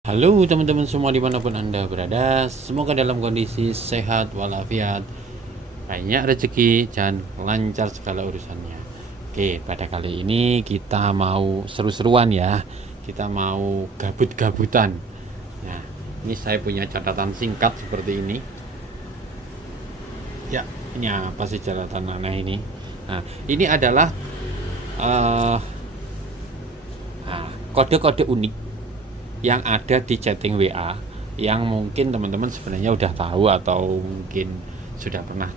Halo teman-teman semua dimanapun Anda berada, semoga dalam kondisi sehat walafiat, banyak rezeki dan lancar segala urusannya. Oke, pada kali ini kita mau seru-seruan ya. Kita mau gabut-gabutan. Nah, ini saya punya catatan singkat seperti ini. Ya, ini apa sih catatan aneh ini? Nah, ini adalah uh, kode-kode unik yang ada di chatting WA yang mungkin teman-teman sebenarnya udah tahu atau mungkin sudah pernah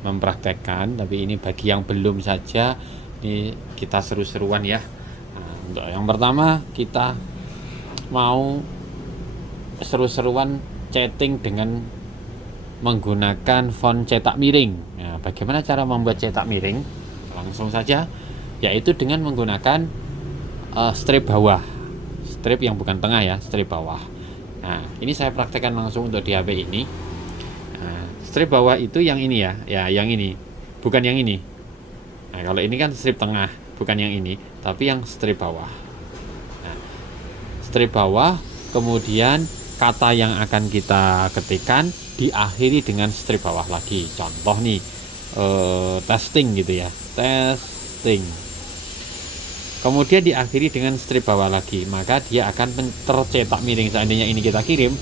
mempraktekkan, tapi ini bagi yang belum saja, ini kita seru-seruan ya. Nah, untuk yang pertama kita mau seru-seruan chatting dengan menggunakan font cetak miring. Nah, bagaimana cara membuat cetak miring? Langsung saja, yaitu dengan menggunakan strip bawah, strip yang bukan tengah ya, strip bawah. Nah, ini saya praktekkan langsung untuk di HP ini. Nah, strip bawah itu yang ini ya yang ini, bukan yang ini. Nah, kalau ini kan strip tengah, bukan yang ini, tapi yang strip bawah. Nah, strip bawah, kemudian kata yang akan kita ketikkan diakhiri dengan strip bawah lagi. Contoh nih, testing gitu ya, testing. Kemudian diakhiri dengan strip bawah lagi, maka dia akan tercetak miring. Seandainya ini kita kirim,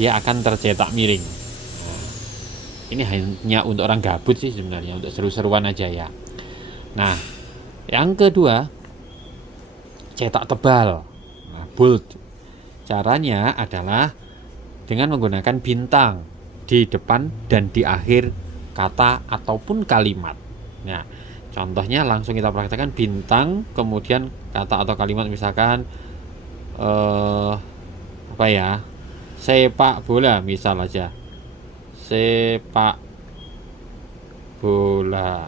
dia akan tercetak miring. Nah, ini hanya untuk orang gabut sih sebenarnya, untuk seru-seruan aja ya. Nah, yang kedua, cetak tebal, nah, bold. Caranya adalah dengan menggunakan bintang di depan dan di akhir kata ataupun kalimat. Nah, contohnya langsung kita praktekkan bintang, kemudian kata atau kalimat, misalkan apa ya, sepak bola misal aja, sepak bola.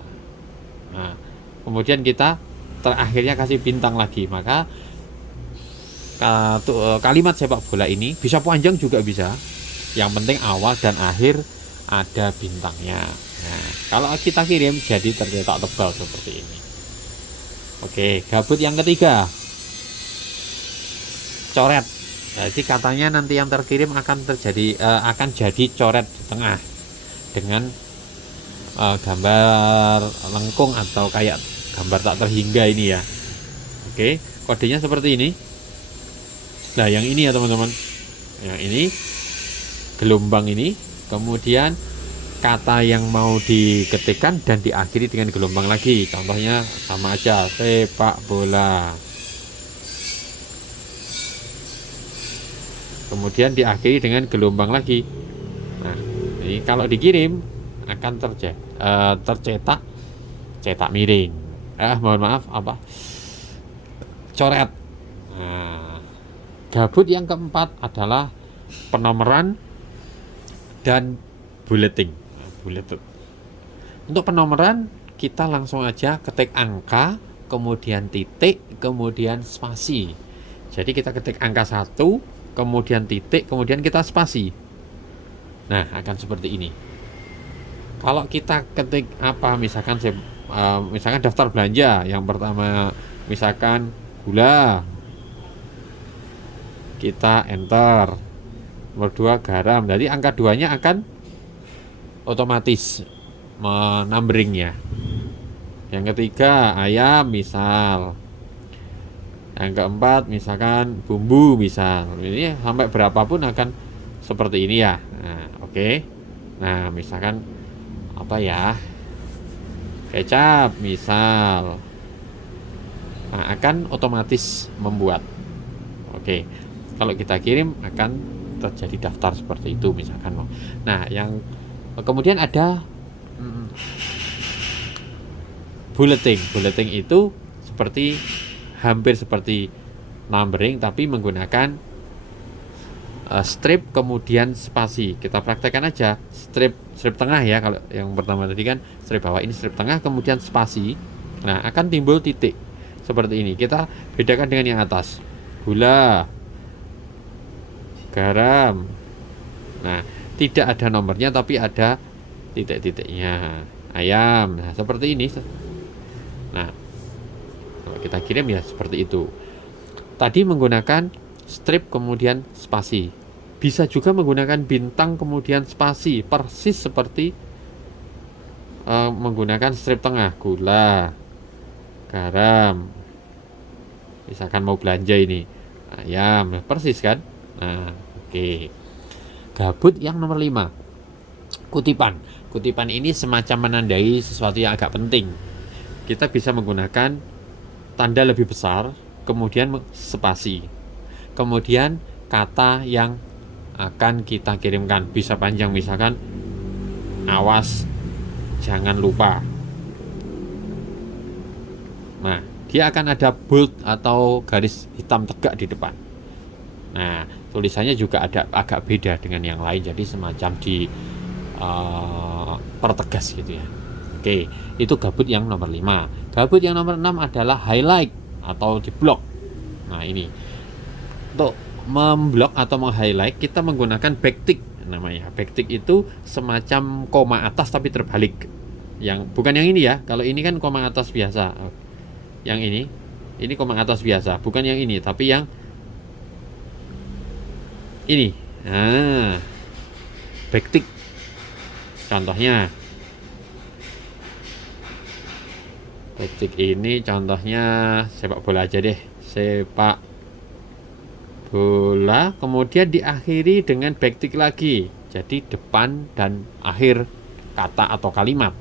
Nah, kemudian kita terakhirnya kasih bintang lagi, maka kalimat sepak bola ini bisa panjang juga bisa, yang penting awal dan akhir ada bintangnya. Nah, kalau kita kirim jadi tercetak tebal seperti ini. Oke, gabut yang ketiga, coret. Jadi katanya nanti yang terkirim akan jadi coret di tengah dengan gambar lengkung atau kayak gambar tak terhingga ini ya. Oke, kodenya seperti ini. Nah, yang ini ya teman-teman, yang ini gelombang ini, kemudian kata yang mau diketikkan dan diakhiri dengan gelombang lagi. Contohnya sama aja, sepak bola. Kemudian diakhiri dengan gelombang lagi. Nah, ini kalau dikirim akan tercetak cetak miring. Mohon maaf, apa? Coret. Nah, gabut yang keempat adalah penomoran dan bulleting. Untuk penomoran kita langsung aja ketik angka, kemudian titik, kemudian spasi. Jadi kita ketik angka 1, kemudian titik, kemudian kita spasi. Nah, akan seperti ini. Kalau kita ketik apa, misalkan daftar belanja, yang pertama misalkan gula, kita enter. Nomor 2 garam. Jadi angka 2-nya akan otomatis menambringnya. Yang ketiga ayam misal. Yang keempat misalkan bumbu misal. Ini sampai berapapun akan seperti ini ya. Nah, oke. Nah, misalkan apa ya? Kecap misal. Nah, akan otomatis membuat. Oke. Kalau kita kirim akan terjadi daftar seperti itu misalkan. Nah, yang kemudian ada bulleting itu hampir seperti numbering tapi menggunakan strip kemudian spasi. Kita praktekkan aja strip tengah ya, kalau yang pertama tadi kan strip bawah, ini strip tengah kemudian spasi. Nah, akan timbul titik seperti ini. Kita bedakan dengan yang atas, gula, garam. Nah, tidak ada nomornya tapi ada titik-titiknya. Ayam. Nah, seperti ini. Nah, kalau kita kirim ya seperti itu. Tadi menggunakan strip kemudian spasi. Bisa juga menggunakan bintang kemudian spasi, persis seperti menggunakan strip tengah, gula, garam. Misalkan mau belanja ini ayam, persis kan. Nah, oke. Gabut yang nomor 5, kutipan. Kutipan ini semacam menandai sesuatu yang agak penting. Kita bisa menggunakan tanda lebih besar, kemudian spasi, kemudian kata yang akan kita kirimkan bisa panjang, misalkan awas jangan lupa. Nah, dia akan ada bold atau garis hitam tegak di depan. Nah, tulisannya juga ada agak beda dengan yang lain, jadi semacam di pertegas gitu ya. Oke, itu gabut yang nomor 5. Gabut yang nomor 6 adalah highlight atau di blok. Nah, ini untuk memblok atau meng-highlight kita menggunakan backtick namanya. Backtick itu semacam koma atas tapi terbalik. Yang bukan yang ini ya. Kalau ini kan koma atas biasa. Yang ini koma atas biasa, bukan yang ini, tapi yang ini. Nah, backtick. Contohnya backtick ini contohnya sepak bola aja deh. Sepak bola kemudian diakhiri dengan backtick lagi, jadi depan dan akhir kata atau kalimat.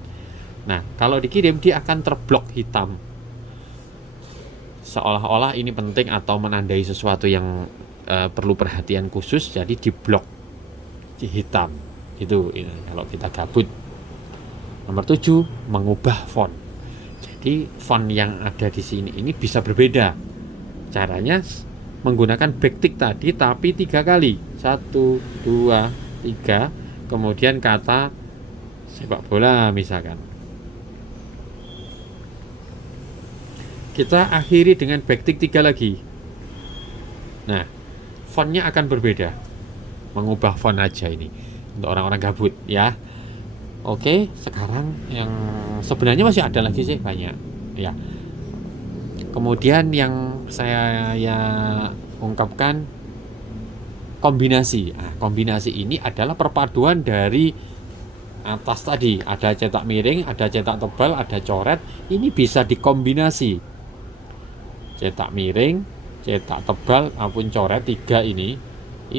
Nah, kalau dikirim dia akan terblok hitam, seolah-olah ini penting atau menandai sesuatu yang perlu perhatian khusus, jadi diblok di hitam. Itu ini, kalau kita gabut. Nomor 7, mengubah font. Jadi font yang ada di sini ini bisa berbeda. Caranya menggunakan backtick tadi tapi 3 kali. 1, 2, 3. Kemudian kata sepak bola misalkan. Kita akhiri dengan backtick 3 lagi. Nah, fontnya akan berbeda. Mengubah font aja ini untuk orang-orang gabut ya. Oke, sekarang yang sebenarnya masih ada lagi sih, banyak ya. Kemudian yang saya ungkapkan kombinasi. Nah, kombinasi ini adalah perpaduan dari atas tadi, ada cetak miring, ada cetak tebal, ada coret. Ini bisa dikombinasi. Cetak miring, cetak tebal, maupun coret 3 ini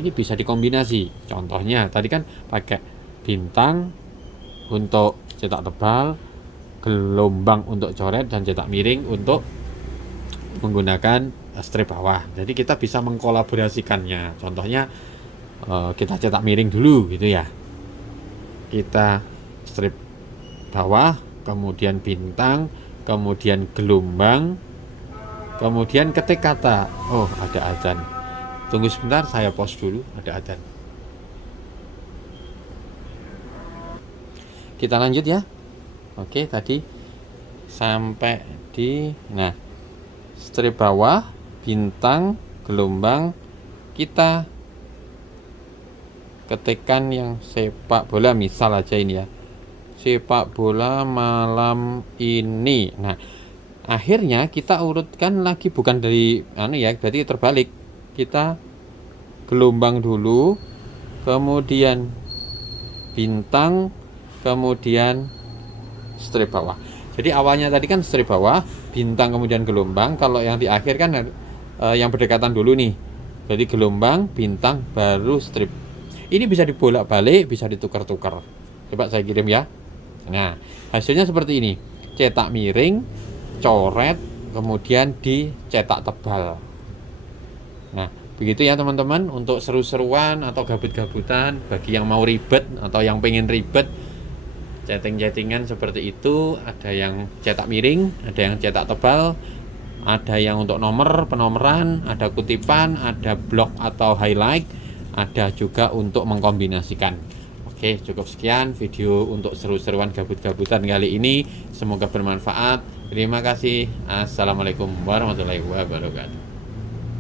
bisa dikombinasi. Contohnya tadi kan pakai bintang untuk cetak tebal, gelombang untuk coret, dan cetak miring untuk menggunakan strip bawah. Jadi kita bisa mengkolaborasikannya. Contohnya kita cetak miring dulu gitu ya. Kita strip bawah, kemudian bintang, kemudian gelombang, kemudian ketik kata. Oh, ada azan. Tunggu sebentar, saya pause dulu, ada adzan. Kita lanjut ya. Oke, tadi sampai di strip bawah, bintang, gelombang, kita ketikkan yang sepak bola, misal aja ini ya. Sepak bola malam ini. Nah, akhirnya kita urutkan lagi, bukan dari berarti terbalik. Kita gelombang dulu, kemudian bintang, kemudian strip bawah. Jadi awalnya tadi kan strip bawah, bintang, kemudian gelombang. Kalau yang di akhir kan yang berdekatan dulu nih. Jadi gelombang, bintang, baru strip. Ini bisa dibolak-balik, bisa ditukar-tukar. Coba saya kirim ya. Nah, hasilnya seperti ini. Cetak miring, coret, kemudian dicetak tebal. Nah, begitu ya teman-teman, untuk seru-seruan atau gabut-gabutan, bagi yang mau ribet atau yang pengen ribet, chatting-chattingan seperti itu. Ada yang cetak miring, ada yang cetak tebal, ada yang untuk nomor, penomoran, ada kutipan, ada blok atau highlight, ada juga untuk mengkombinasikan. Oke, cukup sekian video untuk seru-seruan gabut-gabutan kali ini. Semoga bermanfaat. Terima kasih. Assalamualaikum warahmatullahi wabarakatuh.